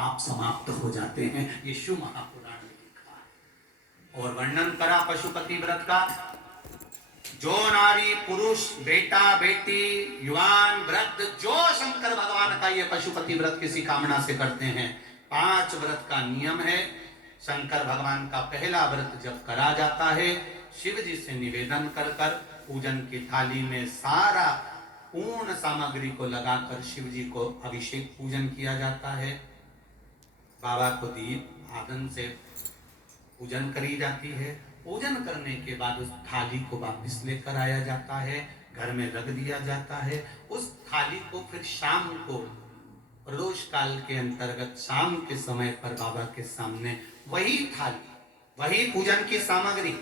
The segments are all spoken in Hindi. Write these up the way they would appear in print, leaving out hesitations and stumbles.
पाप समाप्त हो जाते हैं। ये शिव महापुराण में लिखा है। और वर्णन करा पशुपति व्रत का। जो नारी पुरुष बेटा बेटी युवान वृद्ध जो शंकर भगवान का ये पशुपति व्रत किसी कामना से करते हैं, 5 व्रत का नियम है। शंकर भगवान का पहला व्रत जब करा जाता है, शिव जी से निवेदन कर कर पूजन की थाली में सारा पूर्ण सामग्री को लगाकर शिव जी को अभिषेक पूजन किया जाता है। बाबा को दीप आदन से पूजन करी जाती है। पूजन करने के बाद उस थाली को वापस लेकर आया जाता है, घर में रख दिया जाता है। उस थाली को फिर शाम को प्रदोष काल के अंतर्गत शाम के समय पर बाबा के सामने वही थाली, वही पूजन की सामग्री,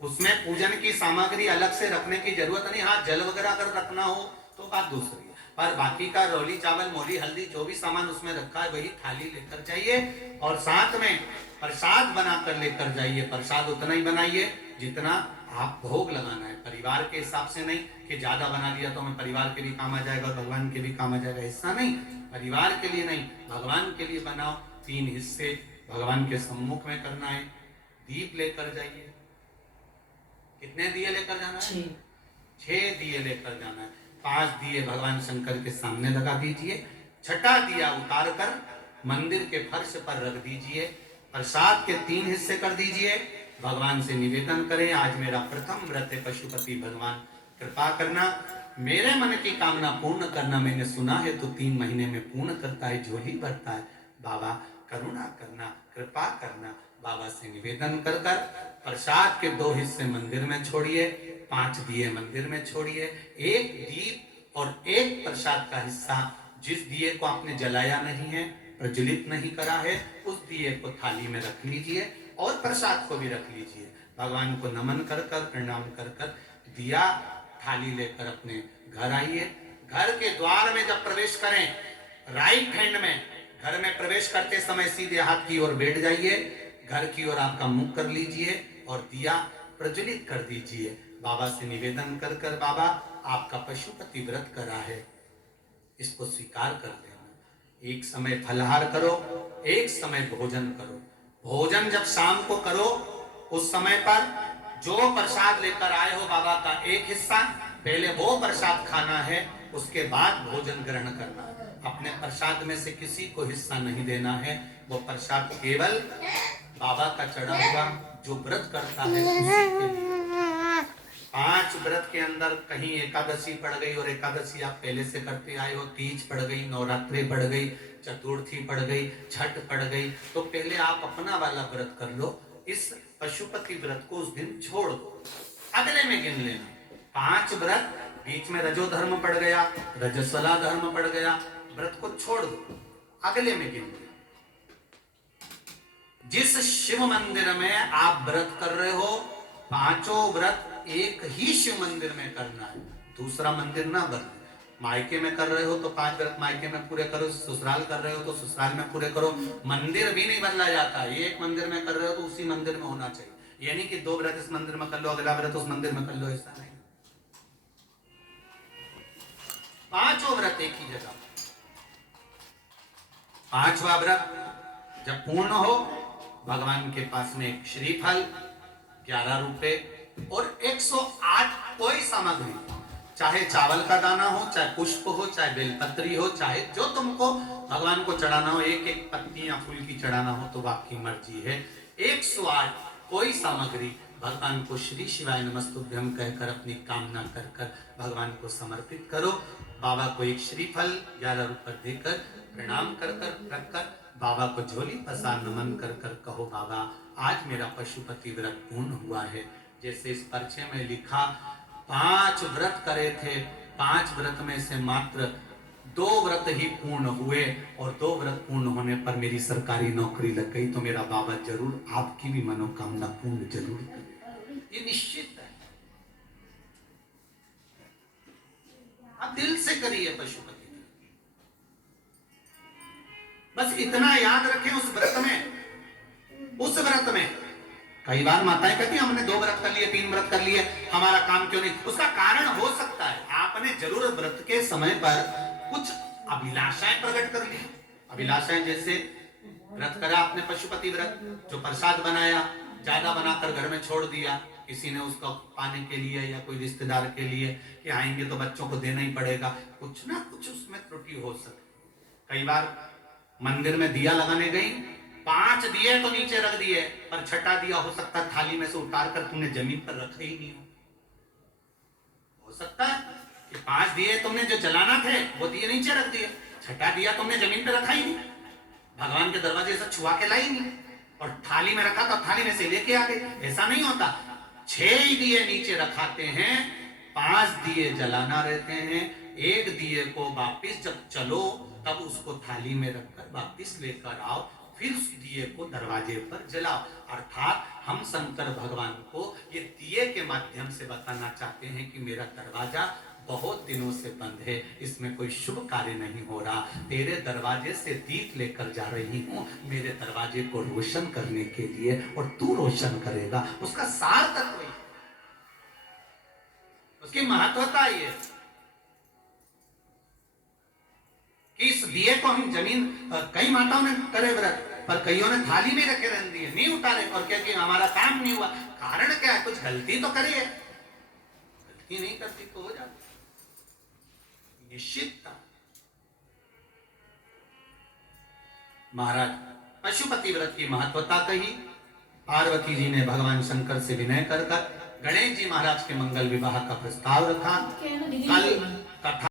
उसमें पूजन की सामग्री अलग से रखने की जरूरत नहीं। हाँ, जल वगैरह अगर रखना हो तो बात दूसरी है, पर बाकी का रोली चावल मोली हल्दी जो भी सामान उसमें रखा है वही थाली लेकर जाइए। और साथ में प्रसाद बनाकर लेकर जाइए। प्रसाद उतना ही बनाइए जितना आप भोग लगाना है, परिवार के हिसाब से नहीं कि ज्यादा बना लिया तो हमें परिवार के भी काम आ जाएगा और भगवान के भी काम आ जाएगा, ऐसा नहीं। परिवार के लिए नहीं, भगवान के लिए बनाओ। 3 हिस्से भगवान के सम्मुख में करना है। दीप लेकर जाइए। कितने दिए लेकर जाना है? 6 दिए लेकर जाना है। 5 दिए भगवान शंकर के सामने लगा दीजिए। छठा दिया उतार कर मंदिर के फर्श पर रख दीजिए। प्रसाद के 3 हिस्से कर दीजिए। भगवान से निवेदन करें, आज मेरा प्रथम व्रत है, पशुपति भगवान कृपा करना, मेरे मन की कामना पूर्ण करना। मैंने सुना है तो 3 महीने में पूर्ण करता है, झोली भरता है। बाबा करुणा करना, कृपा करना। बाबा से निवेदन कर कर प्रसाद के 2 हिस्से मंदिर में छोड़िए, 5 दिए मंदिर में छोड़िए। 1 दीप और 1 प्रसाद का हिस्सा जिस दिए को आपने जलाया नहीं है, प्रज्वलित नहीं करा है, उस दिए को थाली में रख लीजिए और प्रसाद को भी रख लीजिए। भगवान को नमन कर कर प्रणाम कर कर दिया थाली लेकर अपने घर आइए। घर के द्वार में जब प्रवेश करें, राइट हैंड में घर में प्रवेश करते समय सीधे हाथ की ओर बैठ जाइए। घर की ओर आपका मुख कर लीजिए और दिया प्रज्वलित कर दीजिए। बाबा से निवेदन कर कर, बाबा आपका पशुपति व्रत करा है, इसको स्वीकार कर लेना। एक समय फलाहार करो, एक समय भोजन करो। भोजन जब शाम को करो, उस समय पर जो प्रसाद लेकर आए हो बाबा का 1 हिस्सा, पहले वो प्रसाद खाना है, उसके बाद भोजन ग्रहण करना है। अपने प्रसाद में से किसी को हिस्सा नहीं देना है। वो प्रसाद केवल बाबा का चढ़ा हुआ जो व्रत करता है उसी के लिए। 5 व्रत के अंदर कहीं एकादशी पड़ गई और एकादशी आप पहले से करते आए हो, तीज पड़ गई, नवरात्रि पड़ गई, चतुर्थी पड़ गई, छठ पड़ गई, तो पहले आप अपना वाला व्रत कर लो। इस पशुपति व्रत को उस दिन छोड़ दो, अगले में गिन लेना। 5 व्रत, बीच में रजो धर्म पड़ गया, रजस्वला धर्म पड़ गया, व्रत को छोड़ दो, अगले में गिन लेना। जिस शिव मंदिर में आप व्रत कर रहे हो, 5 व्रत एक ही शिव मंदिर में करना है, दूसरा मंदिर ना बदले। मायके में कर रहे हो तो 5 व्रत मायके में पूरे करो, ससुराल कर रहे हो तो ससुराल में पूरे करो। मंदिर भी नहीं बदला जाता। एक मंदिर में कर रहे हो तो उसी मंदिर में होना चाहिए। यानी कि 2 व्रत इस मंदिर में कर लो, अगला व्रत उस मंदिर में कर लो, ऐसा नहीं। 5 व्रत एक ही जगह। 5वां व्रत जब पूर्ण हो, भगवान के पास में एक श्रीफल, 11 रुपए और 108 कोई सामग्री, चाहे चावल का दाना हो, चाहे पुष्प हो, चाहे बेलपत्री हो, चाहे जो तुमको भगवान को चढ़ाना हो, एक एक पत्ती या फूल की चढ़ाना हो तो आपकी मर्जी है। 108 कोई सामग्री भगवान को श्री शिवाय नमस्तुभ्यम कहकर अपनी कामना कर कर भगवान को समर्पित करो। बाबा को एक श्रीफल 11 रुपए देकर प्रणाम कर कर रख कर बाबा को झोली पसार नमन कर कर कहो, बाबा आज मेरा पशुपति व्रत पूर्ण हुआ है। जैसे इस पर्चे में लिखा 5 व्रत करे थे, 5 व्रत में से मात्र 2 व्रत ही पूर्ण हुए और 2 व्रत पूर्ण होने पर मेरी सरकारी नौकरी लग गई, तो मेरा बाबा जरूर आपकी भी मनोकामना पूर्ण जरूर करेगा, ये निश्चित है। आप दिल से करिए पशुपति, बस इतना याद रखें। उस व्रत में कई बार माताएं कहती हैं हमने 2 व्रत कर लिए, 3 व्रत कर लिए, हमारा काम क्यों नहीं। उसका कारण हो सकता है आपने जरूर व्रत के समय पर कुछ अभिलाषाएं प्रकट कर ली। अभिलाषाएं जैसे व्रत करा आपने पशुपति व्रत, जो प्रसाद बनाया ज्यादा बनाकर घर में छोड़ दिया, किसी ने उसको पाने के लिए या कोई रिश्तेदार के लिए कि आएंगे तो बच्चों को देना ही पड़ेगा, कुछ ना कुछ उसमें त्रुटि हो सकती। कई बार मंदिर में दिया लगाने गई, 5 दिए तो नीचे रख दिए, पर छठा दिया हो सकता है थाली में से उतार कर तुमने जमीन पर रखा ही नहीं हो सकता है कि 5 दिए तुमने जो जलाना थे वो दिए नीचे रख दिए, छठा दिया तुमने जमीन पर रखा ही नहीं, भगवान के दरवाजे से छुआ के लाई नहीं, और थाली में रखा तो थाली में से लेके आ गए। ऐसा नहीं होता, 6 दिए नीचे रखाते हैं, 5 दिए जलाना रहते हैं, 1 दिए को वापिस जब चलो तब उसको थाली में रखकर वापिस लेकर आओ, फिर उस दिए को दरवाजे पर जलाओ। अर्थात हम शंकर भगवान को ये दिए के माध्यम से बताना चाहते हैं कि मेरा दरवाजा बहुत दिनों से बंद है, इसमें कोई शुभ कार्य नहीं हो रहा, तेरे दरवाजे से दीप लेकर जा रही हूं मेरे दरवाजे को रोशन करने के लिए, और तू रोशन करेगा। उसका सार तत्व ही, उसकी महत्वता ये कि इस दिए को हम जमीन, कई माताओं ने करे व्रत पर कईयों ने थाली में रखे रहने दिए, नहीं उतारे, और क्या कि हमारा काम नहीं हुआ। कारण क्या है? कुछ गलती तो करी है, गलती नहीं करती तो हो जाती निश्चितता। महाराज पशुपति व्रत की महत्वता कही, पार्वती जी ने भगवान शंकर से विनय कर गणेश जी महाराज के मंगल विवाह का प्रस्ताव रखा। कल कथा